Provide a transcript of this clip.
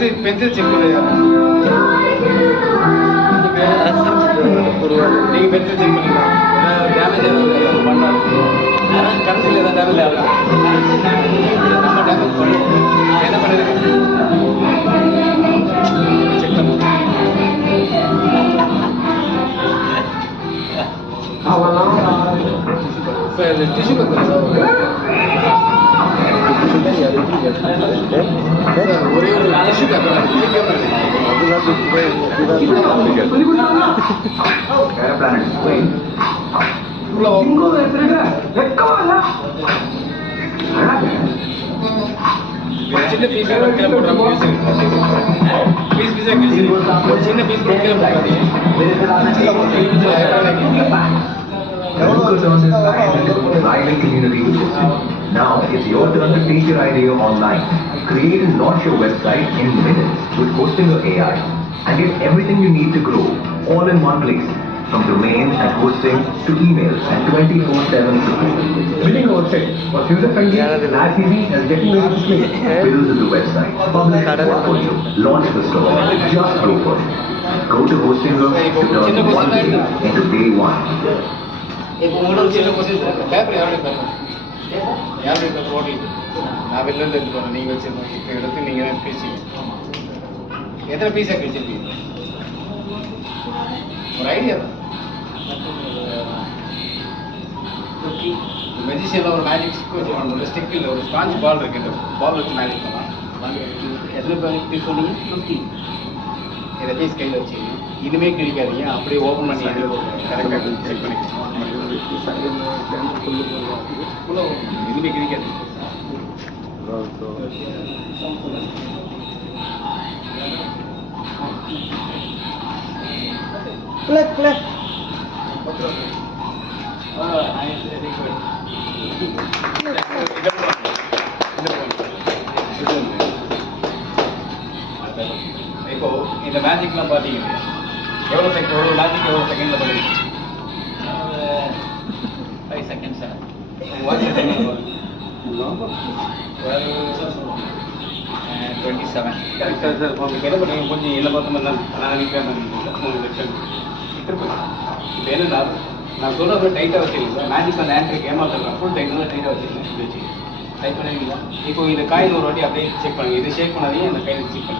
Pencil check பண்ணுங்க. நீங்கள் pencil check பண்ணுங்க. டேமேஜ் எதாவது பண்ணலாம். கடைசியில் எதாவது டேமேஜ் ஆகலாம். நம்ம டேமேஜ் பண்ணுவோம். என்ன பண்ணுறது செக் பண்ணுவோம். இப்போ இந்த டிஷ்யூ பேப்பர் ஒரே ஒரு டிஷ்யூ பேப்பர் சின்ன பீஸ் கீழே போடுறாங்க. பீஸ் பீஸாக கிழிச்சு ஒரு சின்ன பீஸ் கூட கீழே போடாதீங்க. Rival community. Now it's your turn to take your idea online. Create and launch your website in minutes with Hostinger AI and get everything you need to grow all in one place. From domain and hosting to emails and 24/7 support. Building a website was user-friendly, as easy as getting ready to play. Build the website, publish a portfolio, launch the store. Just go for it. Go to Hostinger to turn one day into day one. இப்போ உங்களோட ஒரு சின்ன question sir, paper யாருடைய paper ஓட்டி நான் வெளிலேருந்து எடுத்து போகிறேன். நீங்கள் வச்சுருக்கோம் இப்போ எடுத்து நீங்கள் தான் பேசிங்க. எத்தனை பீஸாக கிழிச்சிருக்கீங்க? ஒரு ஐடியா தான். மெஜிஷியனில் ஒரு மேஜிக் ஸ்டிக் வச்சுருவாங்க. ஒரு ஸ்டிக் இல்லை, ஒரு ஸ்பாஞ்ச் பால் இருக்குது. பால் வச்சு மேஜிக் பண்ணலாம். எத்தனை பீஸ் சொன்னீங்க? 50. இதை பீஸ் கையில் வச்சுக்கோங்க. இனிமேல் கிழிக்காதீங்க, அப்படியே ஓப்பன் பண்ணி கரெக்டாக செக் பண்ணிக்கலாம். இனிமேல் கிழிக்காதீங்க. இப்போ இந்த மேஜிக்லாம் பார்த்தீங்கன்னா எவ்வளோ ஒரு மேஜிக் எவ்வளோ செகண்டில் பண்ணுவீங்க? 5 seconds சார். Watch time 27. கரெக்டாக சார். உங்களுக்கு என்ன பண்ணுவீங்க? கொஞ்சம் இல்லை பார்த்த மாதிரி தான் நான் நினைக்கிறேன். இப்போ என்னன்னா நான் சொல்கிறது டைட்டாக வச்சுருக்கேன் சார். மேஜிக் அந்த ஆண்ட்ரிக் ஏமாத்துறேன். ஃபுல் டைட்டாக வச்சுருக்கேன். இப்படி வச்சு டைப் பண்ணுவீங்களா? இப்போ இந்த காயின் ஒரு வாட்டி அப்படியே செக் பண்ணுங்க. இது ஷேக் பண்ணாதீங்க, அந்த கையில் செக் பண்ணுங்க.